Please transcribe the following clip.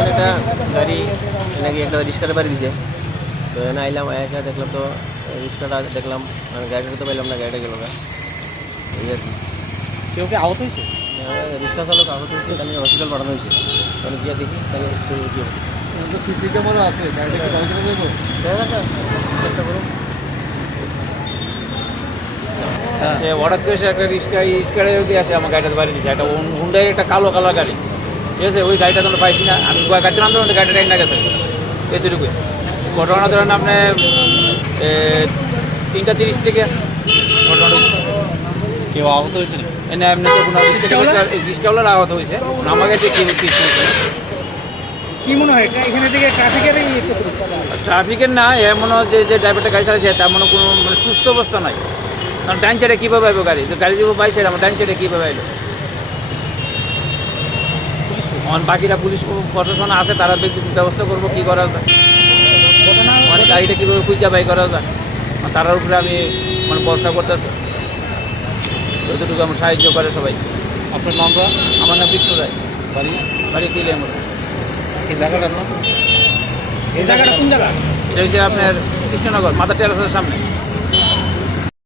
এখানে একটা গাড়ি নাকি একটা রিক্সাটা বাড়ি দিছে। তো এখানে আইলাম এসে দেখলাম তো রিক্সাটা দেখলাম আর গাড়িটা তো পাইলাম না গাড়িটা গেল এই আর কি। কেউ কি আহত হয়েছে? রিক্সা চালক আহত হয়েছে তাহলে হসপিটাল পাঠানো হয়েছে। তাহলে গিয়ে দেখি তাহলে শুরু কি হবে। সিসি ক্যামেরা আছে গাড়িটা দেবো চেষ্টা করুন যে হঠাৎ করে একটা রিক্সা রিক্সারে যদি আসে আমার গাড়িটা বাড়ি দিচ্ছে একটা হুন্ডাই একটা কালো কালার গাড়ি। ঠিক আছে ওই গাড়িটা তো পাইছি না। আমি গাড়িতে নামতে নামতে গাড়িটা না গেছে। এতটুকু ঘটনা ধরেন আপনি তিনটা তিরিশ থেকে ঘটনা। কেউ আহত হয়েছে না এনে এমনি তো কোনো রিক্সাওয়ালার আহত হয়েছে। আমাকে দিয়ে কি কি মনে হয়? এখানে থেকে ট্রাফিকের ট্রাফিকের না এমন যে যে ড্রাইভারটা গাড়ি চালাচ্ছে তেমন কোনো মানে সুস্থ অবস্থা নাই। কারণ ডাইন সাইডে কীভাবে আইব গাড়ি? তো গাড়ি দিব বাই সাইড আমার ডাইন সাইডে কীভাবে আইলো? বাকিরা পুলিশ প্রশাসন আছে তারা ব্যবস্থা করব কী করা যায়? মানে গাড়িটা কীভাবে খুঁজা বাই করা যায়? তার উপরে আমি মানে ভরসা করতেছি। যতটুকু আমার সাহায্য করে সবাই। আপনার নামটা আমার নাম বিষ্ণু রায়। বাড়ি বাড়ি কিলে আমার এই জায়গাটার নাম এই জায়গাটা কোন জায়গা? এটা হচ্ছে আপনার কৃষ্ণনগর মাতা টেলার্সের সামনে।